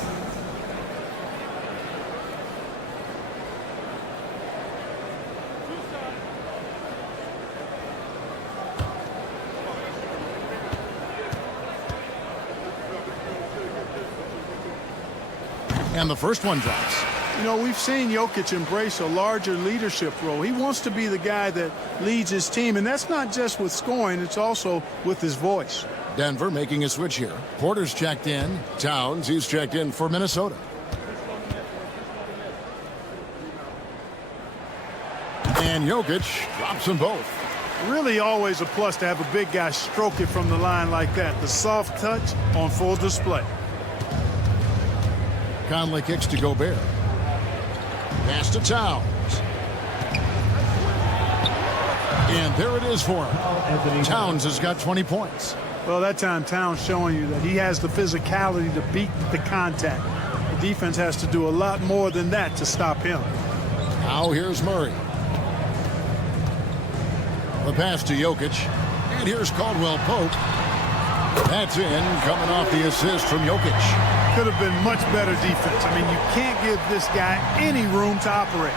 And the first one drops. You know, we've seen Jokic embrace a larger leadership role. He wants to be the guy that leads his team, and that's not just with scoring, it's also with his voice. Denver making a switch here. Porter's checked in. Towns, he's checked in for Minnesota. And Jokic drops them both. Really always a plus to have a big guy stroke it from the line like that. The soft touch on full display. Conley kicks to Gobert. Pass to Towns. And there it is for him. Towns has got 20 points. Well, that time Towns showing you that he has the physicality to beat the contact. The defense has to do a lot more than that to stop him. Now here's Murray. The pass to Jokic. And here's Caldwell Pope. That's in, coming off the assist from Jokic. Could have been much better defense. I mean, you can't give this guy any room to operate.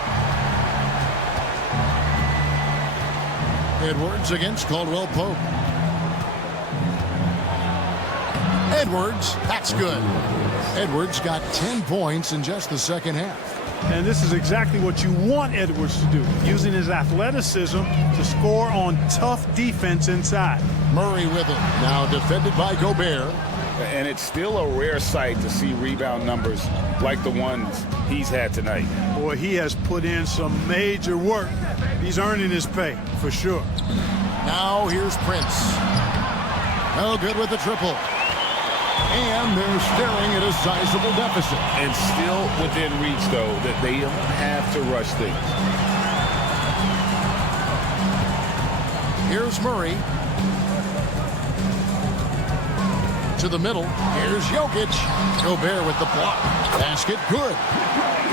Edwards against Caldwell Pope. Edwards, that's good. Edwards got 10 points in just the second half. And this is exactly what you want Edwards to do, using his athleticism to score on tough defense inside. Murray with it, now defended by Gobert. And it's still a rare sight to see rebound numbers like the ones he's had tonight. Boy, he has put in some major work. He's earning his pay, for sure. Now here's Prince. No good with the triple. And they're staring at a sizable deficit. And still within reach, though, that they don't have to rush things. Here's Murray. To the middle. Here's Jokic. Gobert with the block. Basket good.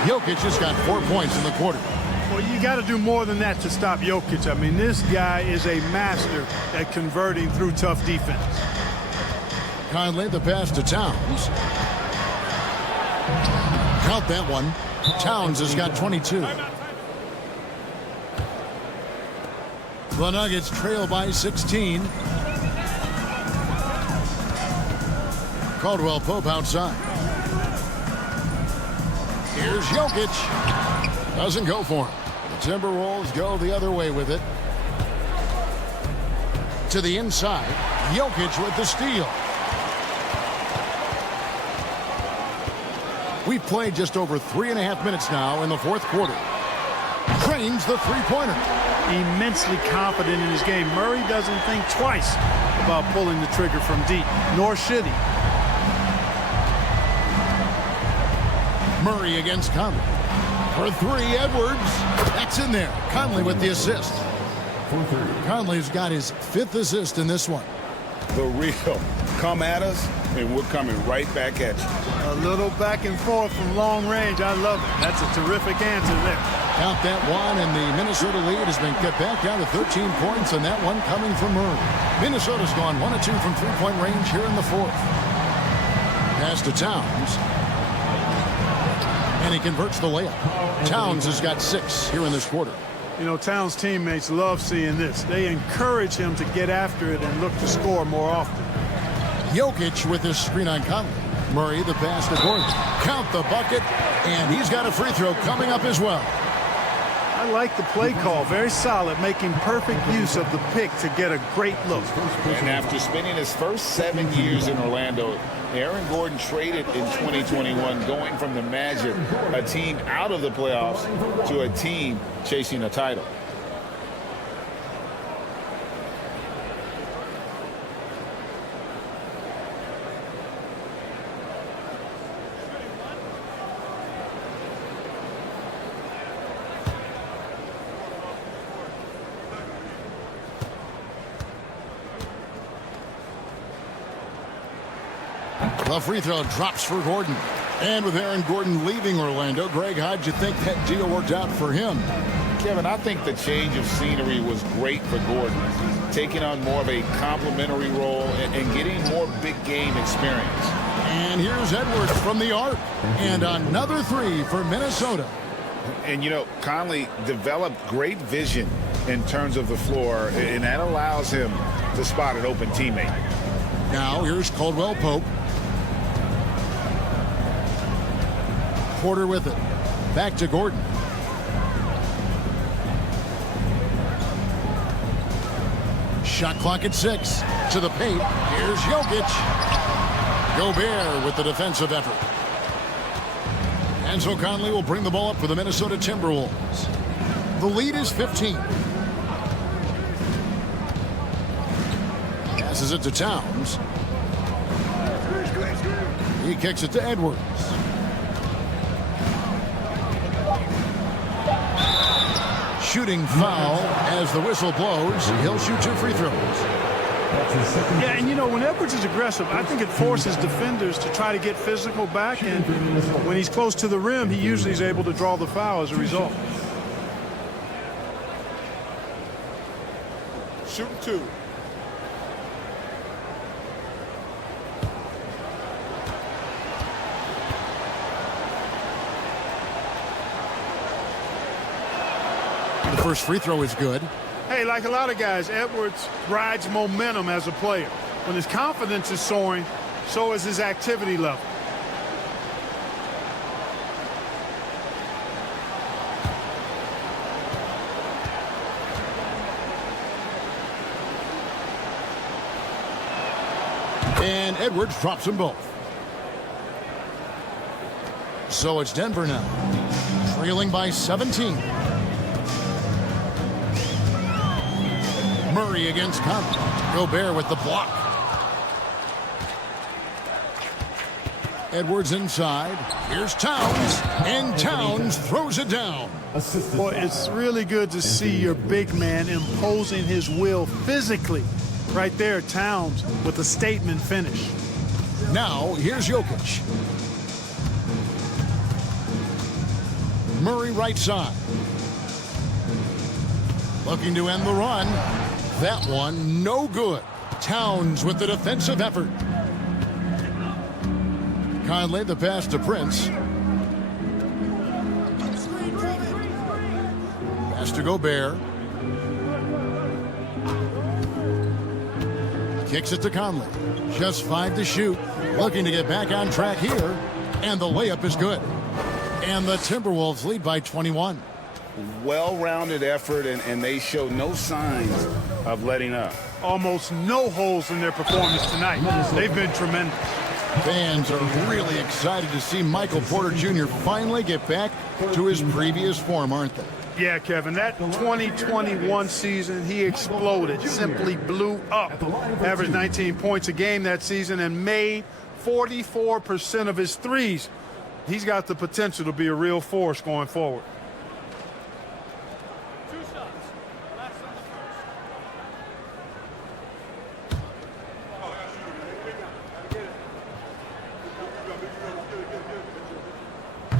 Jokic has got 4 points in the quarter. Well, you got to do more than that to stop Jokic. I mean, this guy is a master at converting through tough defense. Conley, the pass to Towns. Count that one. Towns has got 22. The Nuggets trail by 16. Caldwell Pope outside. Here's Jokic. Doesn't go for him. The Timberwolves go the other way with it. To the inside. Jokic with the steal. We've played just over 3.5 minutes now in the fourth quarter. Cranes the three-pointer. Immensely confident in his game. Murray doesn't think twice about pulling the trigger from deep, nor should he. Murray against Conley. For three, Edwards. That's in there. Conley with the assist. Conley's got his 5th assist in this one. The real come at us, and we're coming right back at you. A little back and forth from long range. I love it. That's a terrific answer there. Count that one, and the Minnesota lead has been cut back down to 13 points, and that one coming from Murray. Minnesota's gone 1 of 2 from three-point range here in the fourth. Pass to Towns. And he converts the layup. Towns has got 6 here in this quarter. You know, Towns' teammates love seeing this. They encourage him to get after it and look to score more often. Jokic with his screen on Conley. Murray the pass to Gordon. Count the bucket, and he's got a free throw coming up as well. I like the play call. Very solid, making perfect use of the pick to get a great look. And after spending his first 7 years in Orlando, Aaron Gordon traded in 2021, going from the Magic, a team out of the playoffs, to a team chasing a title. The free throw drops for Gordon. And with Aaron Gordon leaving Orlando, Greg, how'd you think that deal worked out for him? Kevin, I think the change of scenery was great for Gordon, taking on more of a complimentary role and getting more big game experience. And here's Edwards from the arc. And another 3 for Minnesota. And, you know, Conley developed great vision in terms of the floor, and that allows him to spot an open teammate. Now here's Caldwell Pope. Porter with it. Back to Gordon. Shot clock at 6. To the paint. Here's Jokic. Gobert with the defensive effort. And so Conley will bring the ball up for the Minnesota Timberwolves. The lead is 15. Passes it to Towns. He kicks it to Edwards. Shooting foul as the whistle blows. He'll shoot 2 free throws. Yeah, and you know, when Edwards is aggressive, I think it forces defenders to try to get physical back, and when he's close to the rim, he usually is able to draw the foul as a result. Shooting 2. The first free throw is good. Hey, like a lot of guys, Edwards rides momentum as a player. When his confidence is soaring, So is his activity level. And Edwards drops them both. So it's Denver now, trailing by 17. Murray against Conley. Gobert with the block. Edwards inside. Here's Towns. And Towns throws it down. Boy, it's really good to see your big man imposing his will physically. Right there, Towns with a statement finish. Now, here's Jokic. Murray right side. Looking to end the run. That one, no good. Towns with the defensive effort. Conley, the pass to Prince. Pass to Gobert. Kicks it to Conley. Just 5 to shoot. Looking to get back on track here. And the layup is good. And the Timberwolves lead by 21. Well-rounded effort, and they show no signs of letting up. Almost no holes in their performance tonight. They've been tremendous. Fans are really excited to see Michael Porter Jr. finally get back to his previous form, aren't they? Yeah, Kevin, that 2021 season, he exploded, simply blew up. Averaged 19 points a game that season and made 44% of his threes. He's got the potential to be a real force going forward.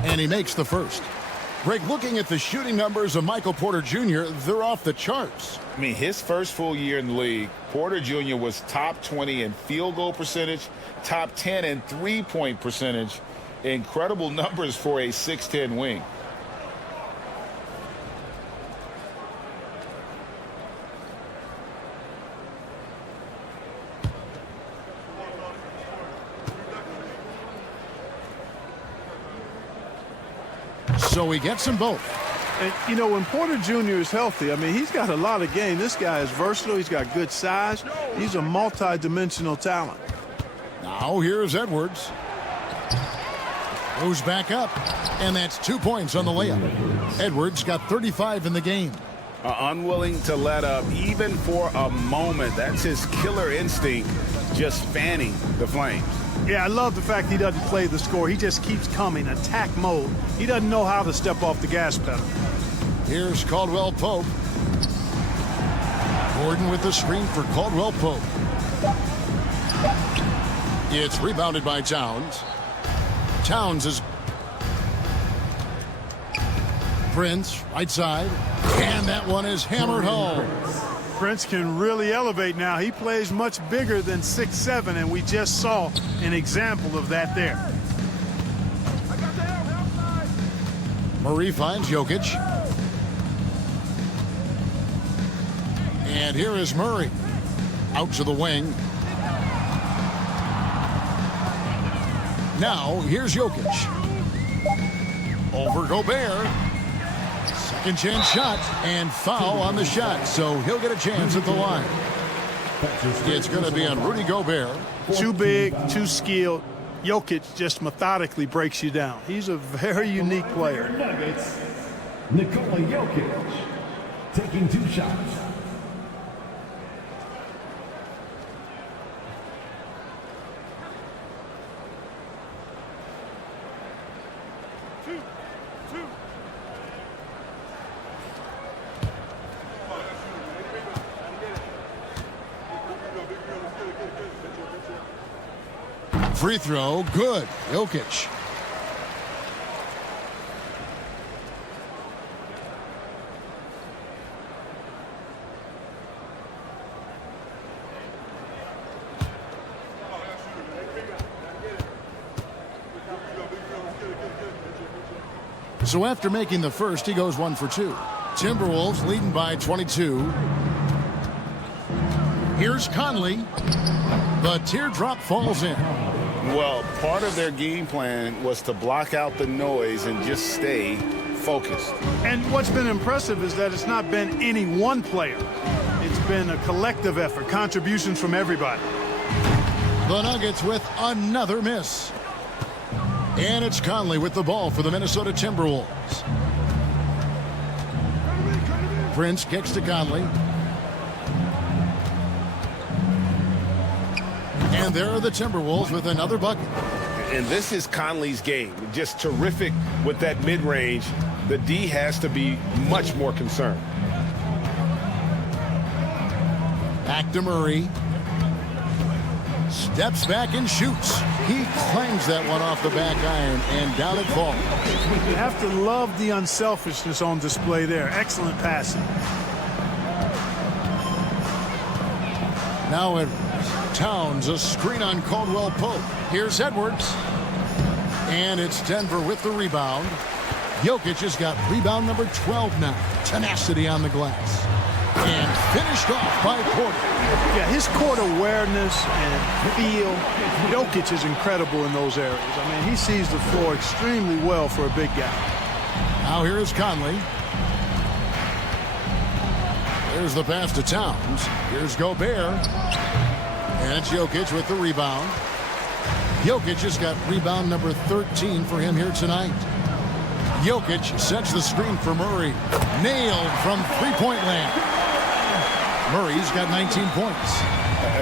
And he makes the first. Greg, looking at the shooting numbers of Michael Porter Jr., they're off the charts. I mean, his first full year in the league, Porter Jr. was top 20 in field goal percentage, top 10 in three-point percentage. Incredible numbers for a 6'10 wing. So he gets them both. And, you know, when Porter Jr. is healthy, I mean, he's got a lot of game. This guy is versatile. He's got good size. He's a multi-dimensional talent. Now here's Edwards. Goes back up. And that's 2 points on the layup. Edwards got 35 in the game. Unwilling to let up even for a moment. That's his killer instinct, just fanning the flames. Yeah, I love the fact he doesn't play the score. He just keeps coming, attack mode. He doesn't know how to step off the gas pedal. Here's Caldwell Pope. Gordon with the screen for Caldwell Pope. It's rebounded by Towns. Towns is Prince, right side. And that one is hammered home. Prince can really elevate now. He plays much bigger than 6'7", and we just saw an example of that there. Murray finds Jokic. And here is Murray. Out to the wing. Now, here's Jokic. Over Gobert. Second chance shot and foul on the shot, so he'll get a chance at the line. It's going to be on Rudy Gobert. Too big, too skilled. Jokic just methodically breaks you down. He's a very unique player. Nuggets, Nikola Jokic taking 2 shots. Free throw, good. Jokic. So after making the first, he goes 1 for 2. Timberwolves leading by 22. Here's Conley. The teardrop falls in. Well, part of their game plan was to block out the noise and just stay focused. And what's been impressive is that it's not been any one player. It's been a collective effort, contributions from everybody. The Nuggets with another miss. And it's Conley with the ball for the Minnesota Timberwolves. Prince kicks to Conley. And there are the Timberwolves with another bucket. And this is Conley's game. Just terrific with that mid-range. The D has to be much more concerned. Back to Murray. Steps back and shoots. He clangs that one off the back iron, and down it falls. You have to love the unselfishness on display there. Excellent passing. Now Edwards. Towns, a screen on Caldwell Pope. Here's Edwards. And it's Denver with the rebound. Jokic has got rebound number 12 now. Tenacity on the glass. And finished off by Porter. Yeah, his court awareness and feel. Jokic is incredible in those areas. I mean, he sees the floor extremely well for a big guy. Now here is Conley. There's the pass to Towns. Here's Gobert. And it's Jokic with the rebound. Jokic has got rebound number 13 for him here tonight. Jokic sets the screen for Murray. Nailed from three-point land. Murray's got 19 points.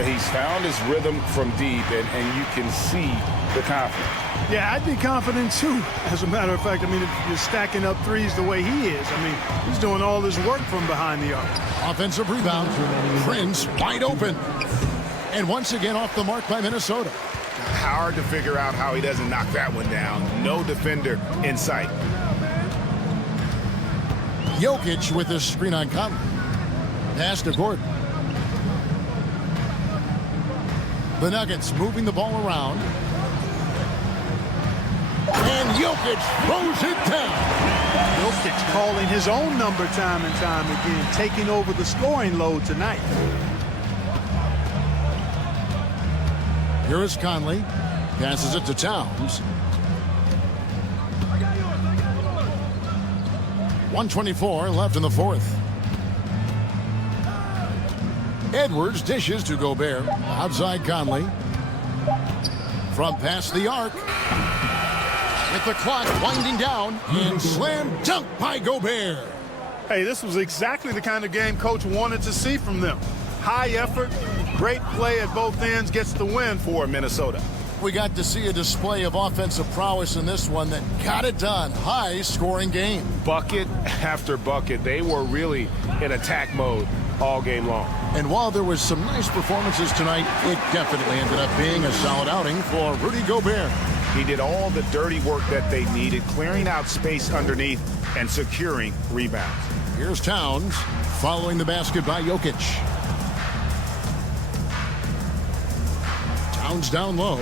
He's found his rhythm from deep, and you can see the confidence. Yeah, I'd be confident too. As a matter of fact, I mean, if you're stacking up threes the way he is, I mean, he's doing all his work from behind the arc. Offensive rebound. Prince wide open. And once again off the mark by Minnesota. Hard to figure out how he doesn't knock that one down. No defender in sight. Jokic with this screen on Conley. Pass to Gordon. The Nuggets moving the ball around. And Jokic throws it down. Jokic calling his own number time and time again, taking over the scoring load tonight. Here is Conley. Passes it to Towns. 1:24 left in the fourth. Edwards dishes to Gobert. Outside Conley. From past the arc. With the clock winding down. And slam dunk by Gobert. Hey, this was exactly the kind of game coach wanted to see from them. High effort, great play at both ends, gets the win for Minnesota. We got to see a display of offensive prowess in this one that got it done. High-scoring game. Bucket after bucket. They were really in attack mode all game long. And while there was some nice performances tonight, it definitely ended up being a solid outing for Rudy Gobert. He did all the dirty work that they needed, clearing out space underneath and securing rebounds. Here's Towns following the basket by Jokic. Towns down low.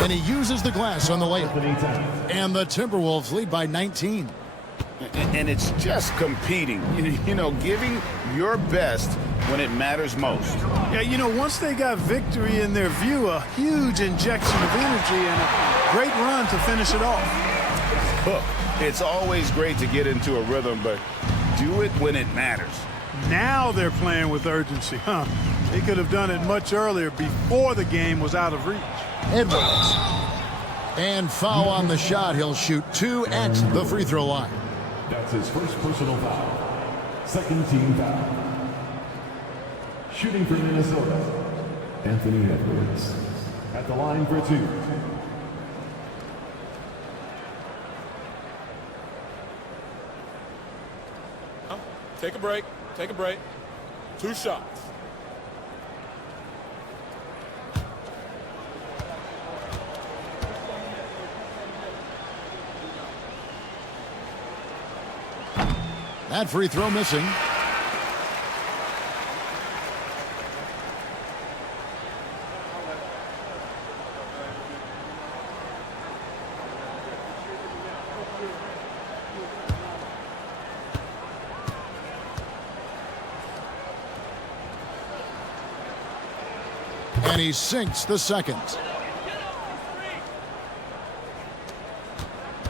And he uses the glass on the layup. And the Timberwolves lead by 19. And it's just competing, you know, giving your best when it matters most. Yeah, you know, once they got victory in their view, a huge injection of energy and a great run to finish it off. Look, it's always great to get into a rhythm, but do it when it matters. Now they're playing with urgency, huh? They could have done it much earlier before the game was out of reach. Edwards. And foul on the shot. He'll shoot 2 at the free throw line. That's his first personal foul. Second team foul. Shooting for Minnesota, Anthony Edwards. At the line for 2. Take a break. Take a break. 2 shots. That free throw missing. And he sinks the second.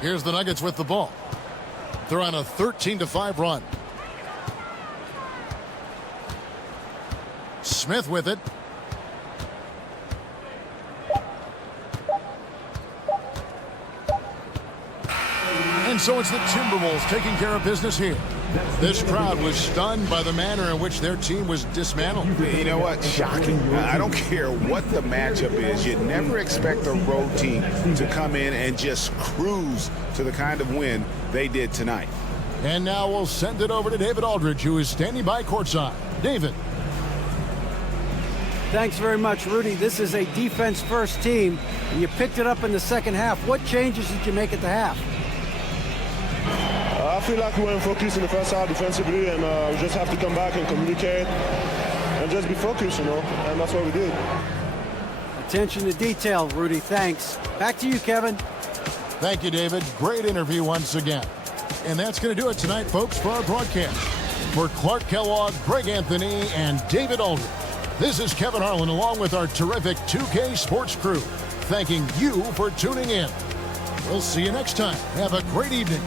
Here's the Nuggets with the ball. They're on a 13-5 run. Smith with it. And so it's the Timberwolves taking care of business here. This crowd was stunned by the manner in which their team was dismantled. You know what? Shocking. I don't care what the matchup is. You never expect a road team to come in and just cruise to the kind of win they did tonight. And now we'll send it over to David Aldridge, who is standing by courtside. David. Thanks very much, Rudy. This is a defense-first team, and you picked it up in the second half. What changes did you make at the half? I feel like we weren't focused in the first half defensively, and we just have to come back and communicate and just be focused, and that's what we did. Attention to detail, Rudy. Thanks. Back to you, Kevin. Thank you, David. Great interview once again. And that's going to do it tonight, folks, for our broadcast. For Clark Kellogg, Greg Anthony, and David Aldridge, this is Kevin Harlan along with our terrific 2K Sports crew, thanking you for tuning in. We'll see you next time. Have a great evening.